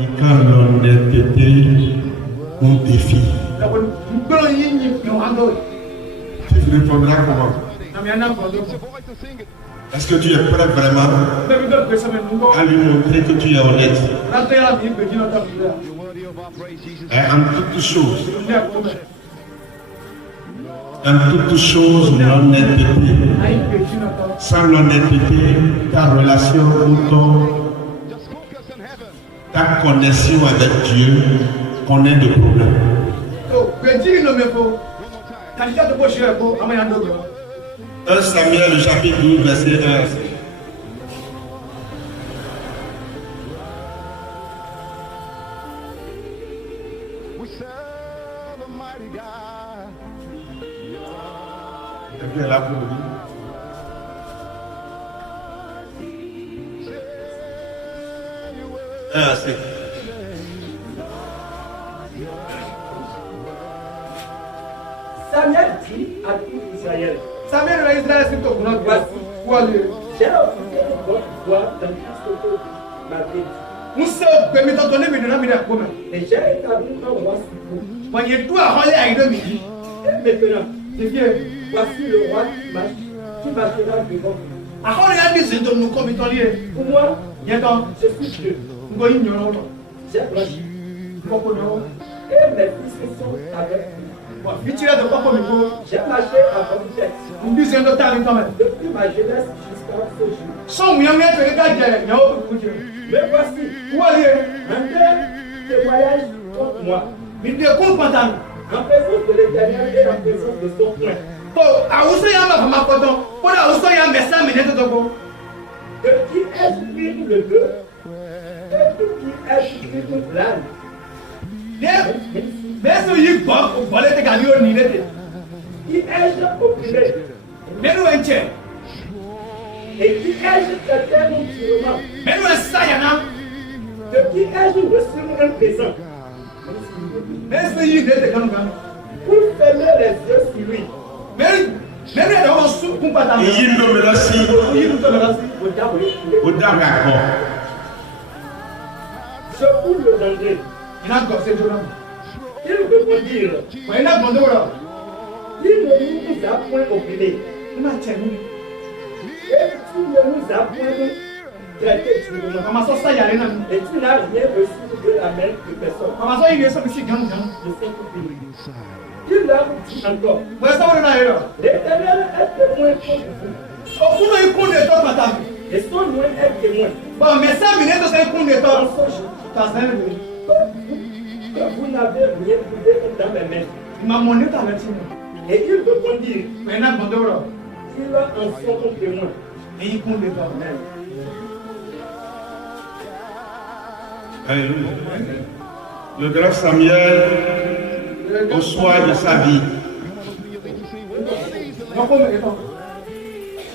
Et quand l'honnêteté on défie, tu répondras comment? Est-ce que tu es prêt vraiment à lui montrer que tu es honnête? En toutes choses, l'honnêteté. Sans l'honnêteté, ta relation ou ta connexion avec Dieu connaît des problèmes. 1 Samuel chapitre 12 verset 1. Quelqu'un est là pour me dire? C'est. Samuel dit à tout Israël. Samuel a Israël c'est ton grand voici. J'ai offert votre voix dans tout ce que m'avez dit. Nous sommes permis d'entendre mais de la manière comme. Et j'ai établi un roi sur vous. Voyez toi rôler à une midi. Et maintenant, je viens. Voici le roi qui marchera devant vous. Alors regardez ce dont nous commettons lié. Pour moi, je suis Dieu. Nous ignorons. J'ai blanchi. Et mes fils sont avec vous. J'ai marché à votre tête. Depuis ma jeunesse jusqu'à ce jour. Mais voici, un témoignage contre moi. En présence de l'Éternel et en présence de son point. De qui est-ce qui le veut? Et de qui est-ce qui le blâme? Mais ce qui est bon, qui est-ce opprimé? Et qui est-ce traité mutuellement? De qui est-ce reçu un présent? Pour fermer les yeux sur lui. Je vous le donnerai. Il veut dire, il ne nous a point opprimé. Et tu ne nous as point traité durement. Et tu n'as rien reçu de la main de personne. Il a dit encore, l'Éternel est témoin contre vous. Et son nom est témoin. Vous n'avez rien trouvé dans mes mains. Et il répondit, il a un second témoin. Le grand Samuel, au soir de sa vie,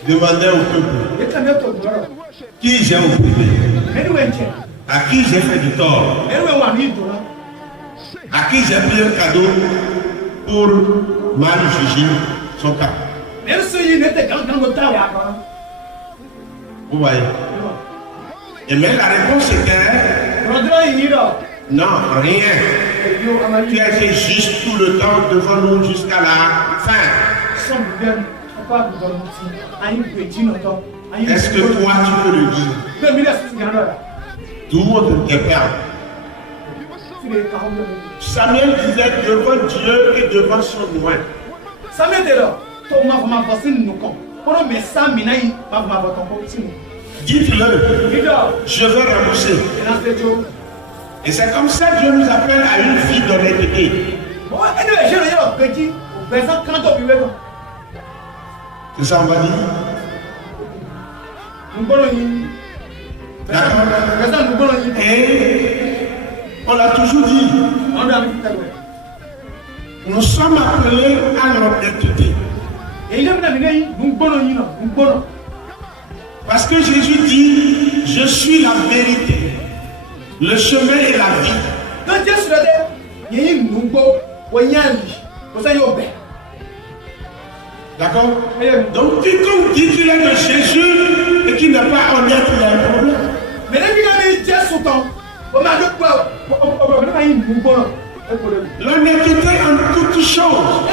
demandait au peuple qui j'ai opprimé, à qui j'ai fait du tort, à qui j'ai pris un cadeau pour mal juger son cas. Vous voyez? Et mais la réponse était non, rien. Tu as été juste tout le temps devant nous jusqu'à la fin. Est-ce que toi tu peux le dire? Tout le monde te parle. Samuel disait devant Dieu et devant son loin. Dites-le, je vais rembourser. Et c'est comme ça que Dieu nous appelle à une vie d'honnêteté. C'est ça on va dire? D'accord. Et on l'a toujours dit. Nous sommes appelés à l'honnêteté. Parce que Jésus dit, je suis la vérité, le chemin et la vie. D'accord? Donc quiconque dit qu'il est de Jésus et qui n'est pas honnête, il a un problème. L'honnêteté en toutes choses.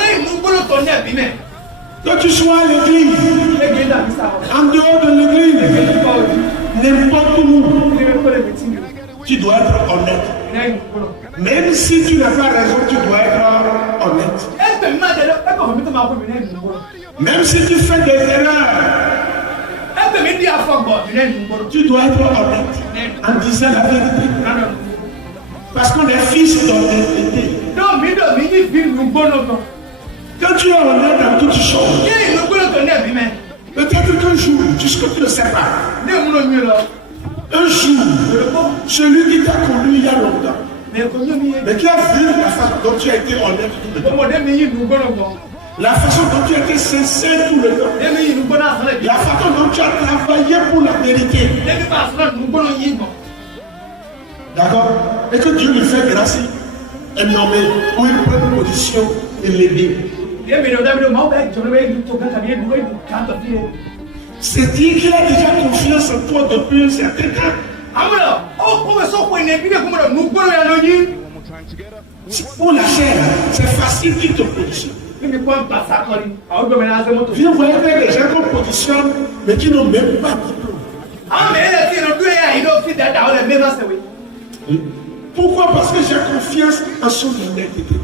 Que tu sois à l'église, en dehors de l'église, n'importe où, tu dois être honnête. Même si tu n'as pas raison, tu dois être honnête. Même si tu fais des erreurs, tu dois être honnête en disant la vérité. Parce qu'on est fils d'honnêteté. Quand tu es honnête dans toutes choses, peut-être qu'un jour, jusque tu ne sais pas, un jour, celui qui t'a connu il y a longtemps, mais qui a vu la façon dont tu as été honnête tout le temps, la façon dont tu as été sincère tout le temps, la façon dont tu as travaillé pour la vérité. D'accord? Et que Dieu lui fait grâce et nommé pour une bonne position et l'aider. C'est dire qu'il a déjà confiance en toi depuis un certain temps. Pour la chair, c'est facile qu'il te positionne. Viens voir avec les gens qu'on positionne, mais qui n'ont même pas de diplôme. Pourquoi? Parce que j'ai confiance en son honnêteté.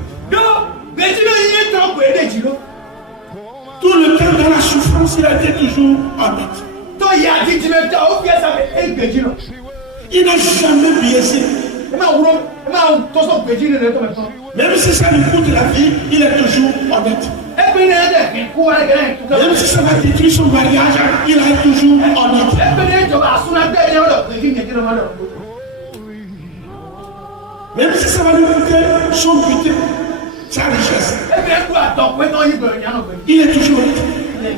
Tout le temps dans la souffrance, il a été toujours honnête. Il n'a jamais biaisé. Même si ça lui coûte la vie, il est toujours honnête. Même si ça va détruire son mariage, il est toujours honnête. Même si ça va lui coûter son butin, sa richesse, il est toujours honnête.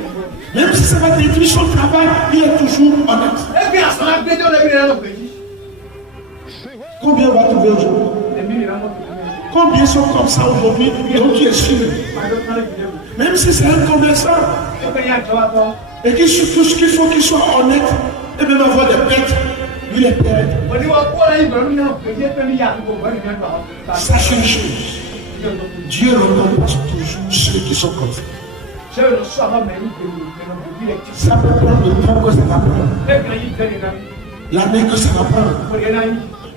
Même si ça va détruire son travail, il est toujours honnête. Combien va trouver aujourd'hui? Combien sont comme ça aujourd'hui dont tu es sûr? Même si c'est un commerçant et qu'il touche qu'il faut qu'il soit honnête et même avoir des pertes, lui les perd. Sache une chose, Dieu récompense toujours ceux qui sont comme ça. Ça peut prendre le temps que ça va prendre, l'année que ça va prendre,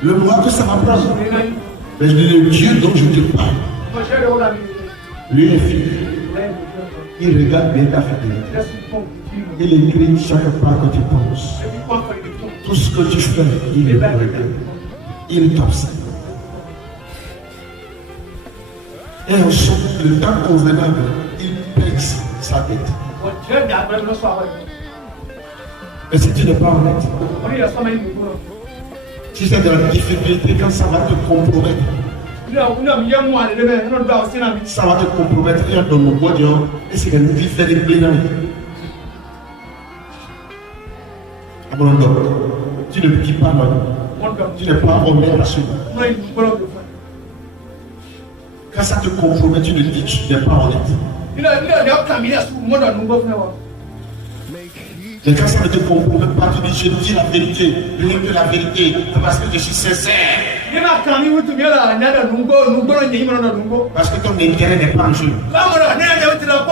le mois que ça va prendre. Mais je dis le Dieu dont je te parle, lui est fidèle. Il regarde bien ta fidélité. Il écrit chaque pas que tu penses. Tout ce que tu fais, il le regarde. Il t'observe. Et ensuite, le temps convenable, il pèse sa tête. Mais si tu n'es pas honnête, si c'est dans la difficulté, quand ça va te compromettre, ça va te compromettre. Il y a dans nos bois et c'est une différente plénale. Tu ne dis pas non. Tu n'es pas honnête à celui. Quand ça te compromet, tu ne dis que tu n'es pas honnête. Mais quand ça ne te compromet pas, tu dis je dis la vérité, rien que la vérité, parce que je suis sincère. Parce que ton intérêt n'est pas en jeu.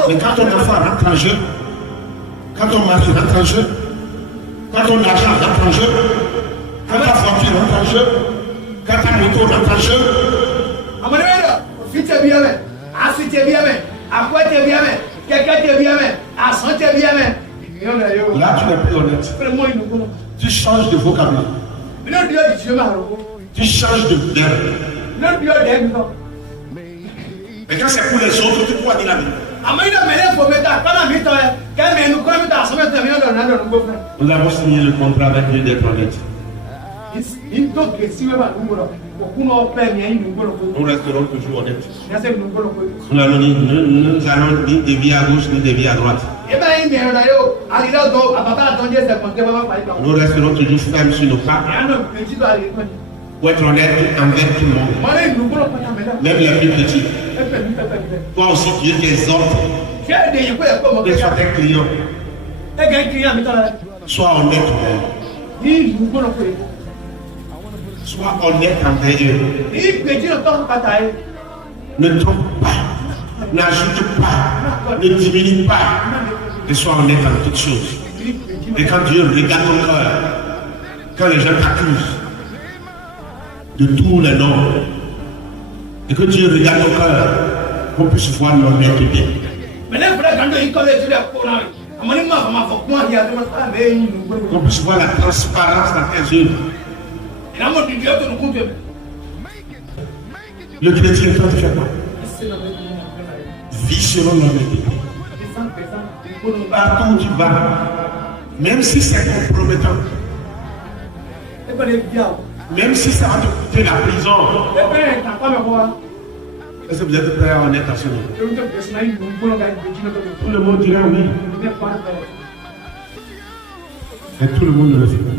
Mais quand ton enfant rentre en jeu, quand ton mari rentre en jeu, quand ton argent rentre en jeu, quand ta voiture rentre en jeu, quand ta moto rentre en jeu, là tu n'es plus honnête. Tu changes de vocabulaire. Tu changes de verbe. Mais quand c'est pour les autres, tu crois dire la vérité. Nous avons signé le contrat avec Dieu d'être honnête. Nous resterons toujours honnêtes. Nous allons ni dévier à gauche ni dévier à droite. Nous resterons toujours fermes sur nos pas pour être honnêtes envers tout le monde, même les plus petits. Toi aussi, Dieu t'exhorte que sois tes clients. Sois honnête. Sois honnête envers eux. Ne trompe pas. N'ajoute pas. Ne diminue pas. Et sois honnête en toutes choses. Et quand Dieu regarde ton cœur, quand les gens t'accusent de tous les noms, et que Dieu regarde ton cœur, qu'on puisse voir l'honnêteté. Qu'on puisse voir la transparence dans tes œuvres. Le chrétien, toi, tu fais quoi? Vis selon l'honnêteté. Partout où tu vas, même si c'est compromettant, même si ça va te coûter la prison, est-ce que vous êtes prêts à en être à ce niveau? Tout le monde dirait oui. Et tout le monde ne le fait pas.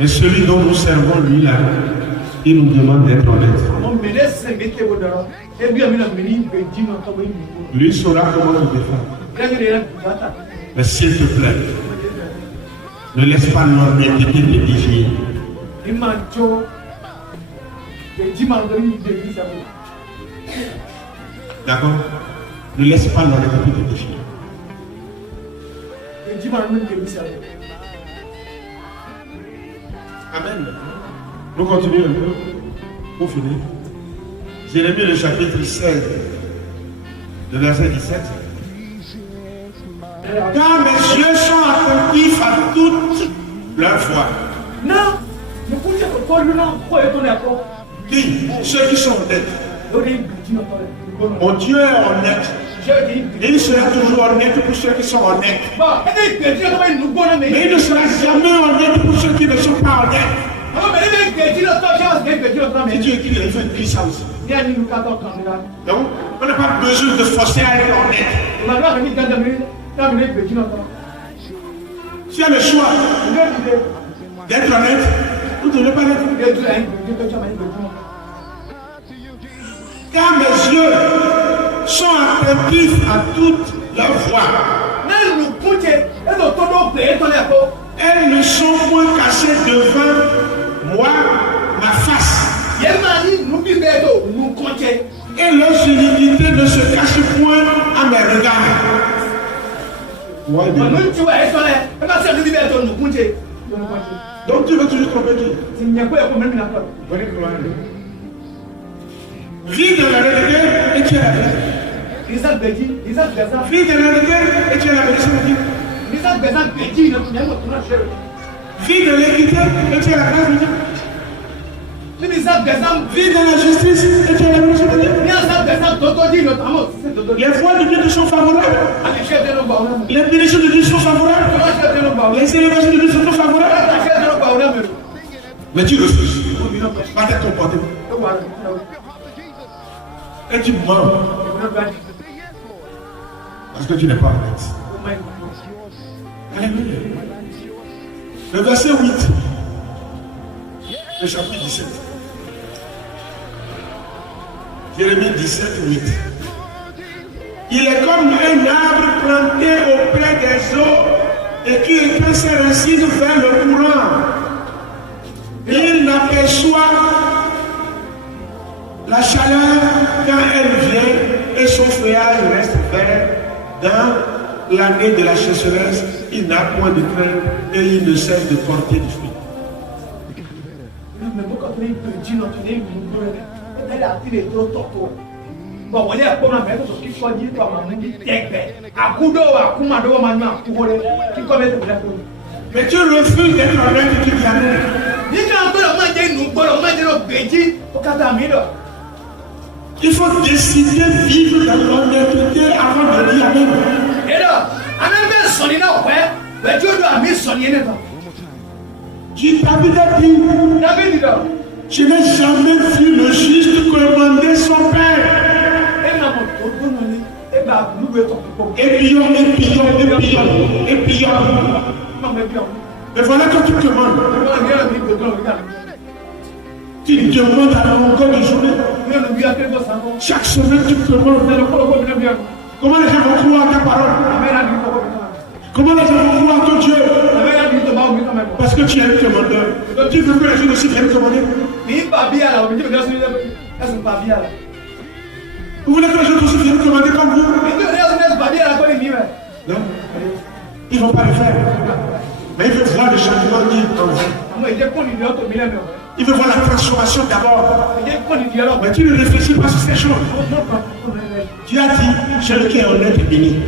Mais celui dont nous servons, lui, là, il nous demande d'être honnête. Lui saura comment te défendre. Mais s'il te plaît, ne laisse pas l'honnêteté te défier. D'accord? Ne laisse pas l'honnêteté te défier. Amen. Nous continuons un peu pour finir. Jérémie le chapitre 16, le verset 17. Car mes yeux sont attentifs à toute leur foi. Qui? Ceux qui sont honnêtes. Mon Dieu est honnête. Et il sera toujours honnête pour ceux qui sont honnêtes. Mais il ne sera jamais honnête pour ceux qui ne sont pas honnêtes. C'est Dieu qui les fait dire ça aussi. Donc, on n'a pas besoin de forcer à être honnête. Si tu as le choix d'être honnête ou de ne pas l'être. Car mes yeux sont attentifs à toute leur voix. Elles ne sont point cachées devant moi, ma face. Et leur iniquité ne se cache point à mes regards. Donc tu veux toujours tromper qui? Vis dans la réalité et tu es la vérité. Vis dans la réalité et tu es la vérité. Vis dans l'équité et tu es la grâce de Dieu. Vis dans la justice et tu es la vérité de Dieu. Les voies de Dieu te sont favorables. Les bénédictions de Dieu sont favorables. Les élévations de Dieu sont favorables. Mais tu refuses. Pas t'être comporté. Et tu mens. Parce que tu n'es pas honnête. Alléluia. Le verset 8. Le chapitre 17. Jérémie 17, 8. Il est comme un arbre planté auprès des eaux et qui étend ses racines vers le courant. Il n'aperçoit la chaleur quand elle vient et son feuillage reste vert. Dans l'année de la chasseresse, il n'a point de crainte et il ne cesse de porter du fruit. Mais tu refuses d'être honnête et tu dis amen. Il faut décider de vivre dans l'honnêteté avant de dire amen. David a dit, je n'ai jamais vu le juste commander son père. Et pillon. Mais voilà quand tu commandes. Tu demandes à longueur de journée. Chaque semaine tu commandes. Comment les gens vont croire à ta parole? Comment les gens vont croire à ton Dieu? Parce Parce que tu es un commandeur. Tu veux que les gens aussi viennent commander. Vous voulez que les gens aussi viennent commander comme vous? Non. Ils ne vont pas le faire. Mais ils veulent voir le changement qui est en vous. Ils veulent voir la transformation d'abord. Mais tu ne réfléchis pas sur ces choses. Tu as dit, celui qui est honnête est béni.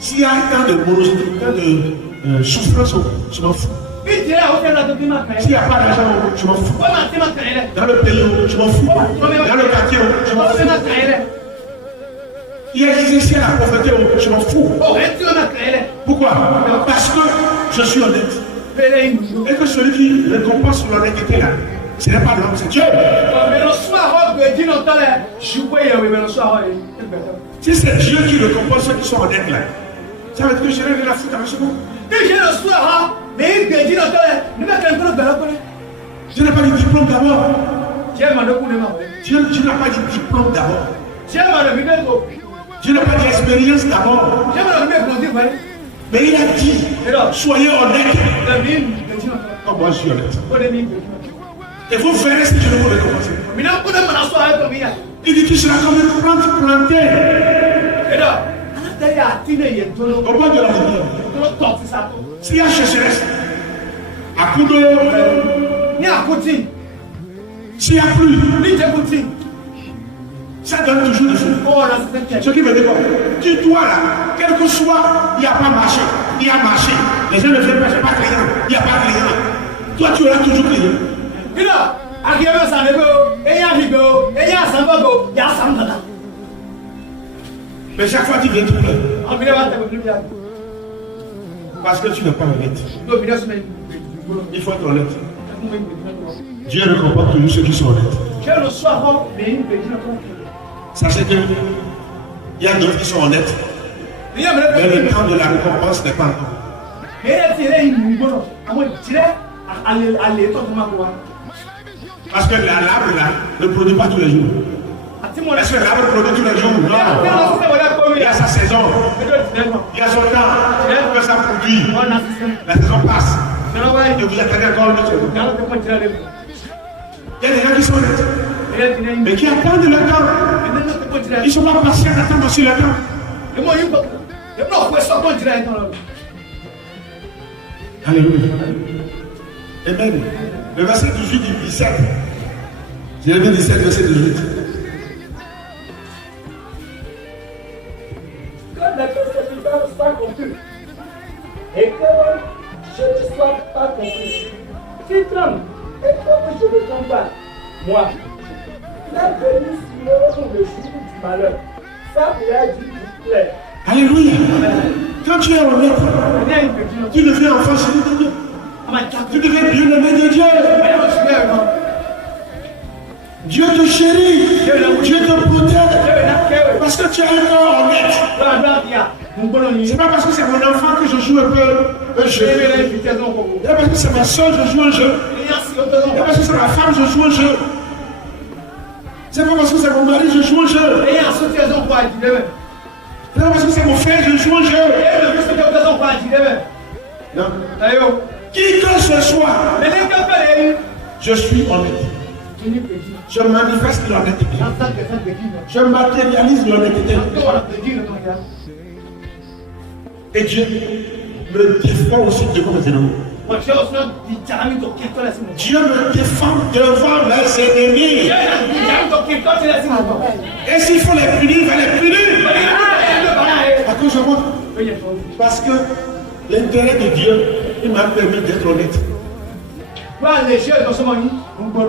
S'il y a un temps de morosité, un temps de souffrance, je m'en fous. S'il n'y a pas d'argent, je m'en fous. Dans le pays, je m'en fous. Dans le quartier, je m'en fous. Il y a ici la pauvreté, je m'en fous. Pourquoi? Parce que je suis honnête. Et que celui qui récompense l'honnêteté là, ce n'est pas l'homme, c'est Dieu. Si c'est Dieu qui récompense ceux qui sont honnêtes là, ça veut dire que je n'ai rien à foutre avec ce monde. Je n'ai pas de diplôme d'abord. Tu n'as pas de diplôme d'abord. Je n'ai pas d'expérience d'abord. Mais il a dit, soyez honnêtes. Comme moi je suis honnête. Et vous verrez ce que je vais vous récompenser. Il dit, tu seras comme une plante plantée au bord de la rivière. S'il y a sécheresse, à coup d'eau, s'il y a pluie, ça donne toujours du fruit. Ce qui veut dire quoi? Tu dois là, quel que soit, il n'y a pas marché, il y a marché. Les gens ne viennent pas, il n'y a pas client, il n'y a pas client. Toi, tu auras toujours client. Mais chaque fois, tu viens, tu pleures. Parce que tu n'es pas honnête. Il faut être honnête. Dieu récompense toujours ceux qui sont honnêtes. Sachez que il y a d'autres qui sont honnêtes. Mais le temps de la récompense n'est pas encore. Parce que l'arbre là ne produit pas tous les jours. Est-ce que l'arbre produit tous les jours? Non. Il y a sa saison. Il y a son temps. Que ça produit. La saison passe. Et vous attendez encore une autre saison. Il y a des gens qui sont honnêtes. Mais qui attendent le temps. Ils ne sont pas patients d'attendre aussi le temps. Alléluia. Amen. Le verset 18 du 17. Jérémie 17, verset 18. Quand la persévérance soit conclue et que je ne sois pas compris, tu trembles et que je ne tremble pas, moi, la bénédiction le jour du malheur, ça pourrait être du plaît. Alléluia. Quand tu es honnête, tu deviens enfant chéri de Dieu. Tu deviens bien-aimé de Dieu. Dieu te chérit. Dieu te protège. Parce que tu as un cœur honnête. C'est pas parce que c'est mon enfant que je joue un peu un jeu. C'est pas parce que c'est ma soeur que je joue un jeu. C'est pas parce que c'est ma femme que je joue un jeu. C'est pas parce que c'est mon mari que je joue un jeu. C'est pas parce que c'est mon frère que je joue un jeu. Non. Qui que ce soit, je suis honnête. Je manifeste l'honnêteté. Je matérialise l'honnêteté. Et Dieu me défend aussi devant mes ennemis. Dieu me défend devant mes ennemis. Et s'il faut les punir, il va les punir. À cause de moi. Parce que l'intérêt de Dieu, il m'a permis d'être honnête.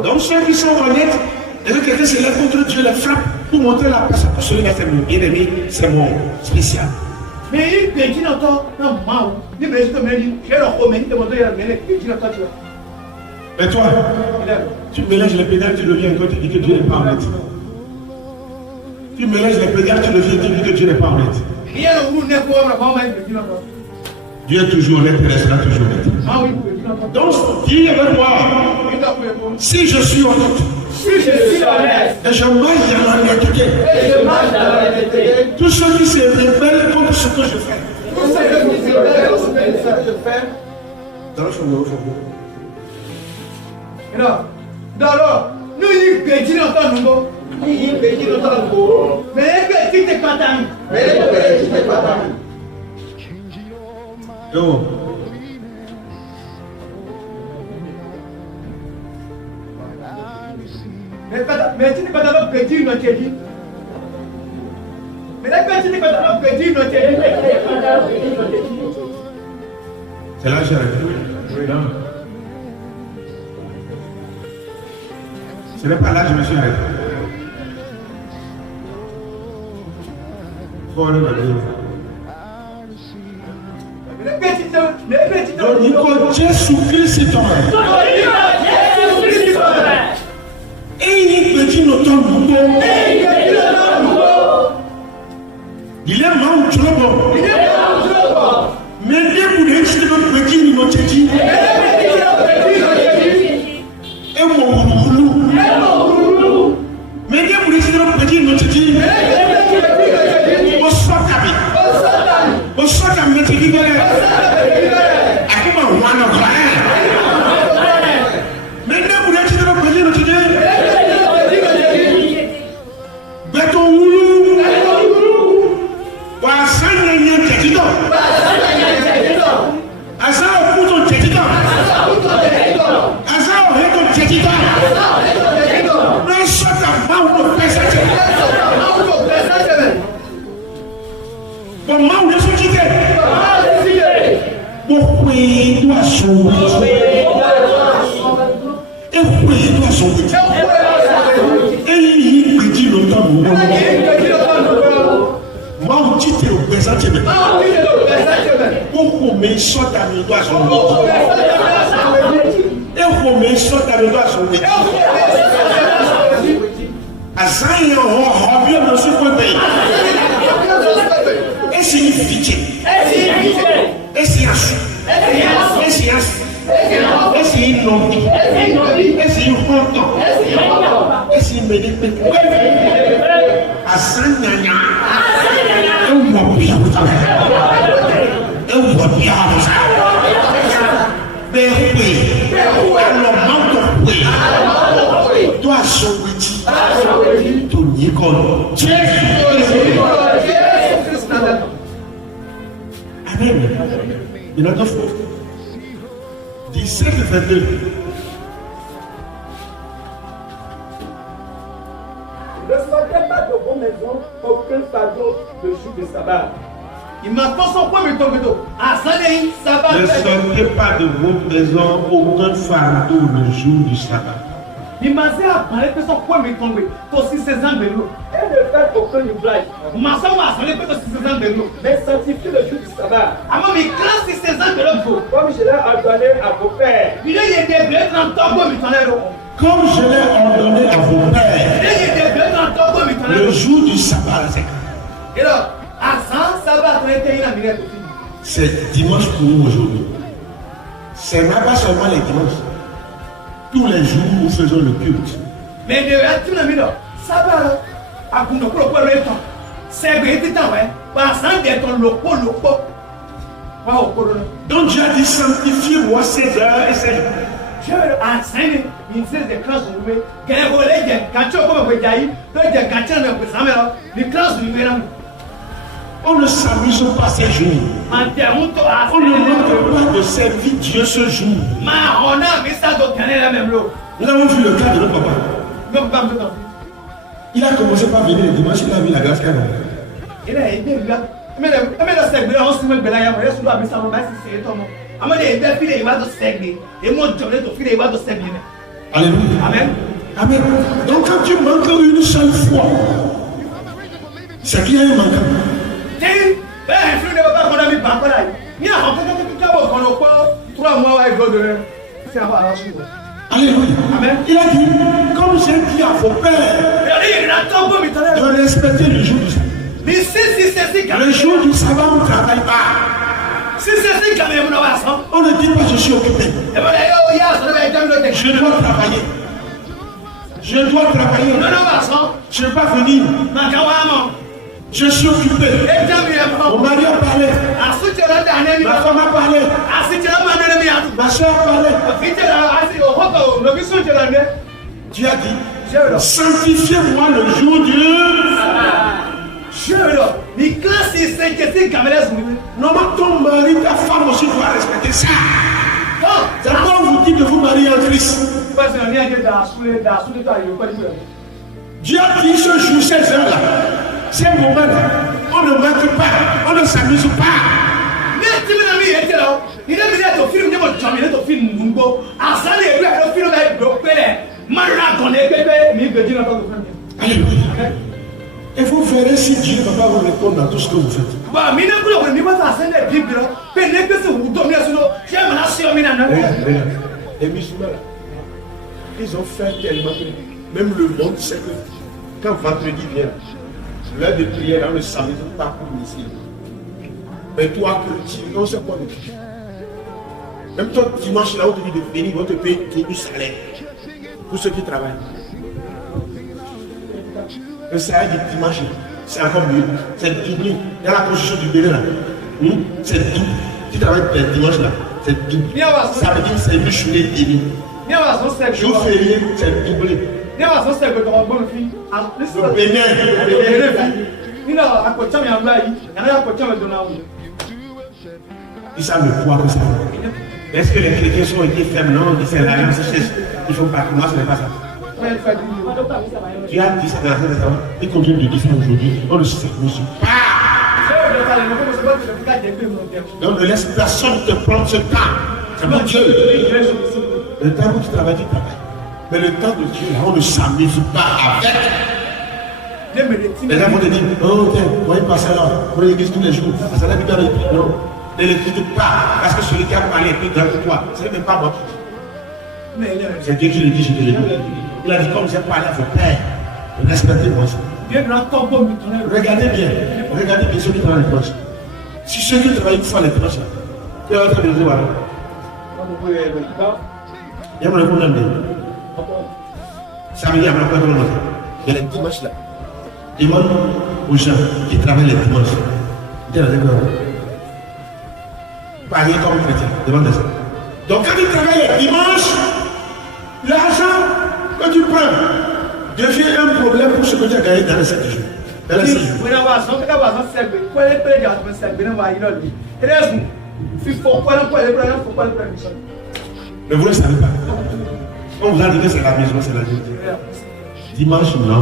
Donc ceux qui sont honnêtes, et que quelqu'un se lève contre Dieu, les frappe pour montrer la personne. Celui-là c'est mon bien-aimé, c'est mon spécial. Mais il dit mais toi, tu mélanges les pédales, tu deviens encore, tu dis que Dieu n'est pas honnête. Tu mélanges les pédales, tu deviens, tu dis que Dieu n'est pas honnête. Dieu est toujours honnête et restera toujours honnête. Donc, dis avec moi, si je suis honnête, et je marche dans l'honnêteté, tous ceux qui se rebellent contre ce que je fais, Dans son nom, non, d'abord, nous y pétillons dans nos mots. Nous y pétillons dans nos mots. Mais est-ce que tu t'es pas d'amis? Mais est-ce que tu t'es pas d'amis? Non. Mais tu n'es pas dans le petit, notre dit. Mais est-ce que tu n'es pas dans le petit, notre dit? C'est là que j'ai arrêté. Oui, non. Ce n'est pas là que je me suis arrêté. Faut aller là-dedans. Donc, il faut Jésus-Christ est ton maître. Et il est petit notre nouveau. Il est mort tu le bon. Mais dès que vous êtes le petit notre dit. Et mon boulot. Mais dès que vous êtes le petit notre dit. Au sotami. Au sotami notre dit. Amen. Il y en a deux fois. 17 et 22. Ne sortez pas de vos maisons aucun fardeau le jour du sabbat. Il m'a fait son point, mais sabbat. Ne sortez pas de vos maisons aucun fardeau le jour du sabbat. Il m'a dit à parler de son point, mais tombé. Aussi 16 ans de l'eau. Et ne faites aucun ouvrage. Ma soeur m'a parlé de 16 ans de l'eau. Mais sanctifiez le jour du sabbat. Avant, mais classe 16 ans de l'eau. Comme je l'ai ordonné à vos pères. Il y a des blés 30 ans, mais comme je l'ai ordonné à vos pères. Le jour du sabbat, et là, à 100 sabbat, c'est dimanche pour nous aujourd'hui. C'est même pas seulement les dimanches. Tous les jours, nous faisons le culte. Mais de tout le monde, sabbat, à Kuno, c'est bien, donc Dieu a dit sanctifiez-moi 16 heures et 16 jours. Je a enseigné, il disait des classes de nouveau. Quel est volé, quand tu as comme vous dites, les classes de nouveau. On ne s'amuse pas ces jours. On ne manque pas de servir Dieu ce jour. Là, on a vu le cas de notre papa. Il a commencé par venir le dimanche, il a vu la grâce qu'il a. Il a aidé, mais le segment, on se met là, il y a un peu de temps. Alléluia. Amen. Amen. Donc quand tu manques une seule fois, c'est qu'il y a un manquant. Alléluia. Amen. Il a dit, comme j'ai dit à vos pères, de respecter le jour du sabbat. Le jour du sabbat, on ne travaille pas. On ne dit pas je suis occupé. Je dois travailler. Je dois travailler. Je ne vais pas venir. Je suis occupé. Mon mari a parlé. Ma femme a parlé. Ma soeur parlait. Tu as dit, sanctifiez-moi le jour du... Normalement, ton mari, ta femme aussi doit respecter ça. D'abord, vous dites de vous marier en Christ. Dieu a dit ce jour, ces heures-là, ces moments-là, on ne manque pas, on ne s'amuse pas. Alléluia. Et vous verrez si Dieu ne va pas vous répondre dans tout ce que vous faites. Regarde. Les musulmans, ils ont fait tellement que même le monde sait que quand vendredi vient, l'heure de prière, on ne s'amuse pas pour ici. Mais toi, chrétien, on sait quoi de tout. Même toi, dimanche, là où tu dis de venir, ils vont te payer tout le salaire. Pour ceux qui travaillent. Le salaire du dimanche, c'est encore mieux. C'est doublé. Dans la position du bébé là. C'est double. Tu travailles le dimanche là, c'est double. Ça veut dire que c'est une journée et demie. Jour férié, c'est doublé. Le Bénin. Ils savent le poids que ça a. Est-ce que les chrétiens sont été faibles? Non, c'est l'alliance cesse. Il ne faut pas. Moi, ce n'est pas ça. Tu as dit ça dans l'Ancien Testament. Il continue de dire ça aujourd'hui. On ne s'amuse pas. Donc ne laisse personne te prendre ce temps. C'est mon Dieu. Le temps où tu travailles, tu travailles. Mais le temps de Dieu, là, on ne s'amuse pas avec. Les gens vont te dire, oh, tiens, vous voyez passer là, pour l'église tous les jours. Ça n'a plus dans l'église. Non. Ne l'écoute pas. Parce que celui qui a parlé est plus grand que toi. Ce n'est même pas moi. C'est Dieu qui le dit, je te le dis. Il a dit, comme j'ai parlé à vos pères, respectez-moi ça. Regardez bien ceux qui travaillent les poches. Si ceux qui travaillent une fois les poches, tu vas te dire, voilà. Il y a mon problème. Ça veut dire, il y a mon problème. Il y a les dimanches là. Demande aux gens qui travaillent les dimanches. Pariez comme chrétien. Demande ça. Donc quand tu travailles les dimanches, l'argent que tu prends devient un problème pour ce que tu as gagné dans les 7 jours. Dans les 6 jours. Mais vous ne savez pas. On vous a dit que c'est la maison, c'est la vie. Dimanche, non.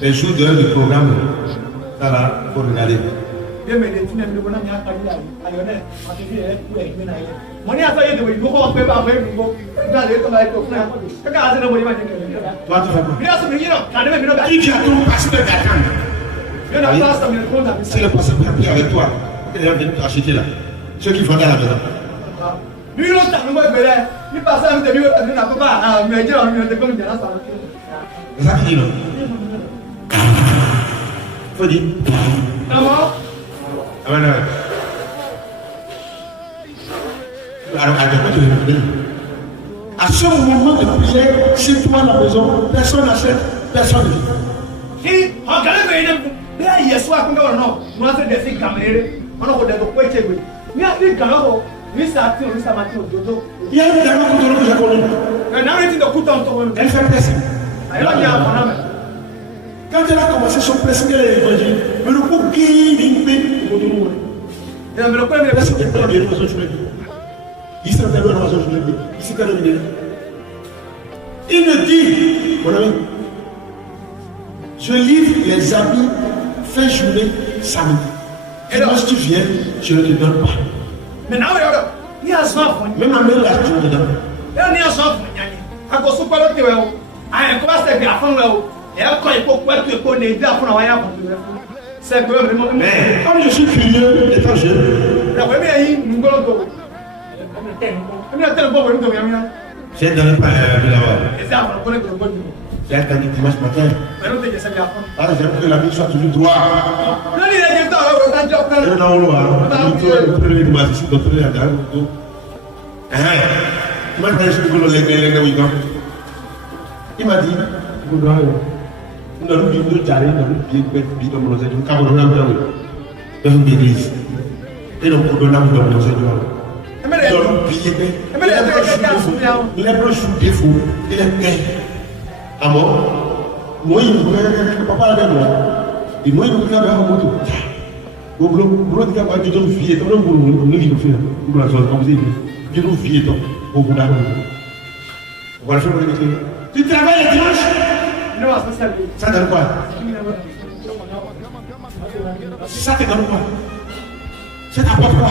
Les jours de du programme, ça va, il faut regarder. Toi, tu fais quoi? Qui dit à ton pasteur d'attendre? C'est le pasteur qui a pris avec toi. Il est venu t'acheter là. Ceux qui vendaient à la maison. C'est ça qu'il dit, non? Il faut dire. Amen. Alors, à ce moment de prière, chez toi à la maison, personne n'achète, personne ne vit. Il y a une dame que j'ai connue. Elle fait pression. Quand elle a commencé son pression, elle est évangile. Mais le coup qui il me dit, mon ami, je livre les habits fin journée samedi. Et lorsque tu viens, je ne te donne pas. Même la mère là, je ne te donne pas. Mais comme je suis curieux étant jeune, j'ai donné pas j'ai attendu dimanche matin. Alors j'aime que la vie soit toujours droite. Il m'a dit, Il est proche sous défaut. Il est prêt. Ah bon? Moi, il ne peut pas aller moi. Et moi, il ne peut pas aller en moto. Au boulot, tu vas dire que tu es dans le boulot, tu vas faire. Tu vas faire comme ça. Tu vas faire au boulot. On va faire le métier. Tu travailles le dimanche? Non, ça donne quoi? Ça te donne quoi? Ça t'apporte quoi?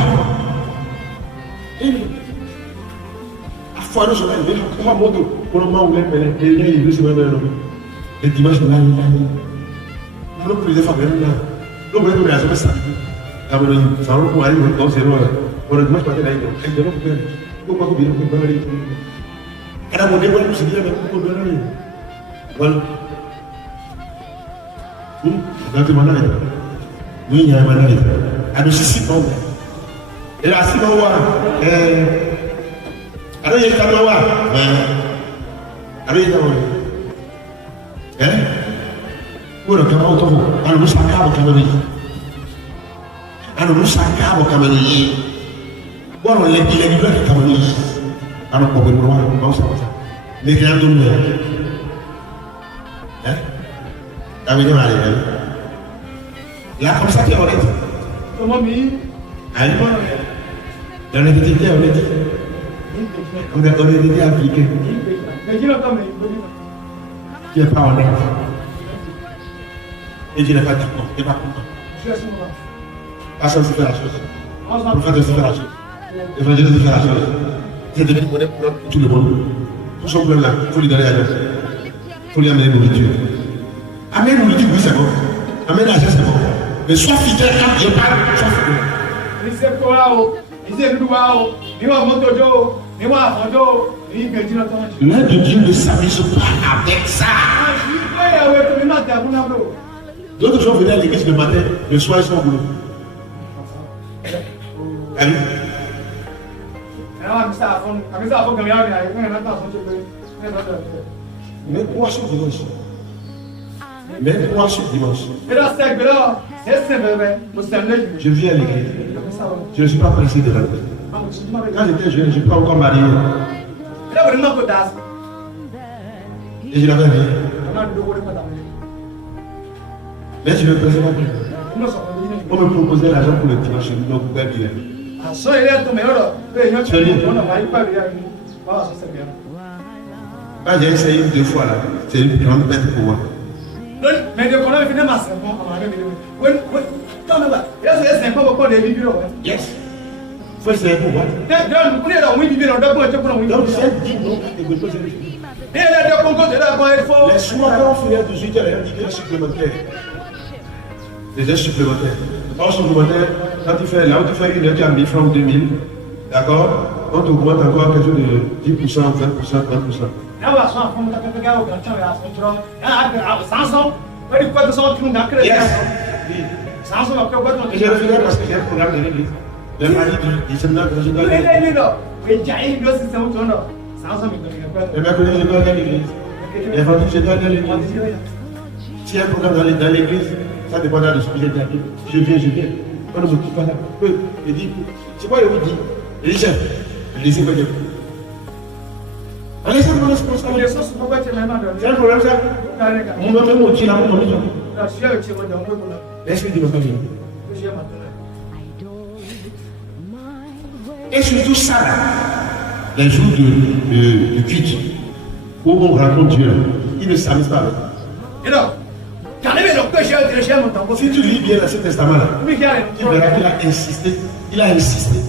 À fois, nous sommes allés, on va monter pour le moment où les semaines les dimanches, là, nous plus de femmes, là. Nous voulons que les hommes s'habillent. Ça va aller dans ces lois. On a dimanche matin, là, il y a un peu de pourquoi vous bien que vous allez. Quand on est bon, c'est bien, mais vous pouvez aller. Voilà. Dans tes manades. Oui, il y a un manade. À nous, c'est si bon. Et là, si bon, alors, il y a un alors, il y a un hein? Où est le camarade autour? Alors, nous, ça cabre au Cameroun. Alors, nous, ça cabre au Cameroun. Où est le libre du Cameroun? Alors, on peut nous voir, on va ça. Les grands hommes. Hein? T'as vu, on a là, comme ça, tu es honnête. Comment mis? Hein? Dans l'honnêteté, on est dit. On est honnêteté appliquée. Mais dis-le quand même. Tu n'es pas honnête. Et tu n'es pas d'accord. Tu n'es pas content. Je suis assis moi. Pasteur se fait la chose. Prophète se fait la chose. Évangéliste se fait la chose. C'est devenu monnaie pour tout le monde. Tout son problème là, il faut lui donner à l'heure. Il faut lui amener nourriture. Amener nourriture, oui, c'est bon. Amener l'argent, c'est bon. Mais sois fidèle quand Dieu parle, sois fidèle. Il s'est quoi là-haut? Il s'est nous là-haut. Il va monter au dos. Il va à dos. Il va dire l'un de Dieu ne s'amuse pas avec ça. D'autres gens venaient à l'église le matin, le soir ils sont au boulot. Allez. Mais quoi sur dimanche? Mais quoi sur dimanche? Je viens à l'église. Je ne suis pas pressé de rentrer. Quand j'étais jeune, je ne suis pas encore marié. Et je n'avais rien. Mais je ne me faisais pas plus. On me proposait l'argent pour le dimanche, donc vous pouvez bien. Quand j'ai essayé 2 fois là, c'est une grande bête pour moi. Mais de quoi il ma Yes. Il faut essayer pour moi. Donc c'est dit non catégoriquement. Les soirs quand on finit à 18h, il y a des heures supplémentaires. Des heures supplémentaires. Hors supplémentaire, quand tu fais là où tu fais une heure, tu as 1000 francs ou 2000. D'accord? On t'augmente encore quelque chose de 10%, 20%, 30%. Yes. Et je reviens parce que j'ai un programme de l'église. Le mari du séminaire que je dois aller. Le mercredi, je dois aller à l'église. Les vendredis, je dois aller à l'église. S'il y a un programme dans l'église, ça dépendra de ce que j'ai dit. Je viens. On ne m'occupe pas là. Il dit, c'est quoi il vous dit? Il dit, chef, laissez moi dire. Allez, c'est mon responsabilité. C'est un problème ça? Mon même mot, tu l'as mon nom. L'esprit de ma famille. Et surtout ça, là, les jours de culte, où on rencontre Dieu, il ne s'amuse pas avec. Si tu lis bien l'Ancien Testament, là, tu verras qu'il a insisté, il a insisté.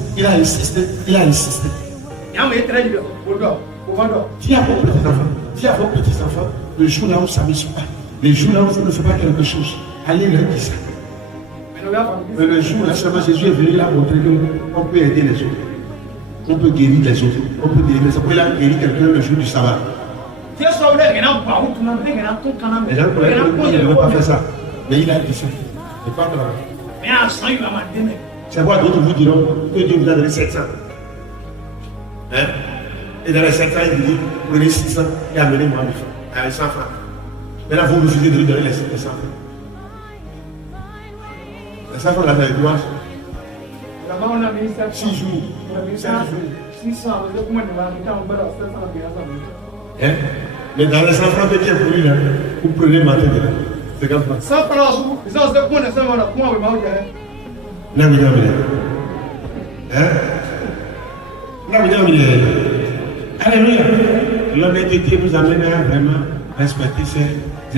Tu as vos petits-enfants, le jour là où ça ne s'amuse pas, le jour là où vous ne faites pas quelque chose, allez leur dire ça. Mais le jour là, seulement Jésus est venu là montrer qu'on peut aider les autres. On peut guérir les autres. On peut guérir les autres. Il a guéri quelqu'un le jour du sabbat. Les gens pourraient il ne veut pas faire ça. Mais il a dit ça. C'est pas grave. C'est quoi d'autres vous diront que Dieu vous a donné 700. Hein? Et dans les 700, il dit, prenez 600 et amenez-moi 1000 francs. Avec 100 francs. Maintenant, vous refusez de lui donner les 100 francs. Les 100 francs, là, c'est avec dimanche. 6 jours. 5 jours. 600, Hein? Mais dans les 100 francs qui est pour lui, là, vous prenez le matin dedans. 50 francs. 100 francs, ils ont ce qu'on est seulement là. Comment vous m'avez Non, mais. Hein? Non, mais. Alléluia. L'honnêteté nous amène à vraiment respecter ces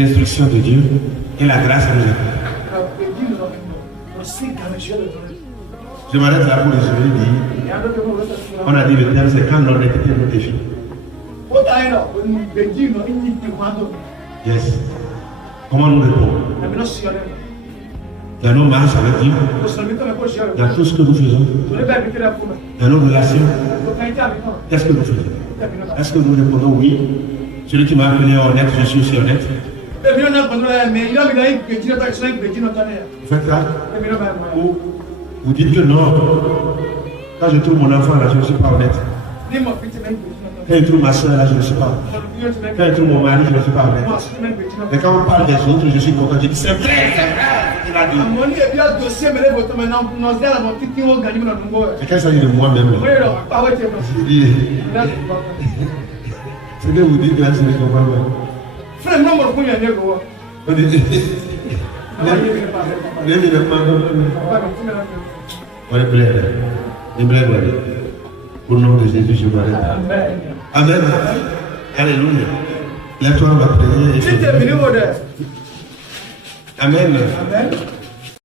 instructions de Dieu et la grâce nous aide. Je m'arrête là pour les dire. On a dit le terme, c'est quand l'honnêteté nous défie. Yes. Comment nous répondons? Dans nos marches avec Dieu, dans tout ce que nous faisons, dans nos relations, qu'est-ce que nous faisons? Est-ce que nous répondons oui? Celui qui m'a appelé honnête, je suis aussi honnête. Vous faites ça? Ou vous dites que non. Quand je trouve mon enfant là, je ne suis pas honnête. Quand je trouve ma soeur là, je ne suis pas honnête. Quand je trouve mon mari, je ne suis pas honnête. Mais quand on parle des autres, je suis content. Je dis c'est vrai, il a dit. Et quand il s'agit de moi-même, je dis, ce que vous dites là, ce n'est pas vrai. On dit, on est plein. Au nom de Jésus, je m'arrête. Amen. Alléluia. Lève-toi, on va prier. Amen.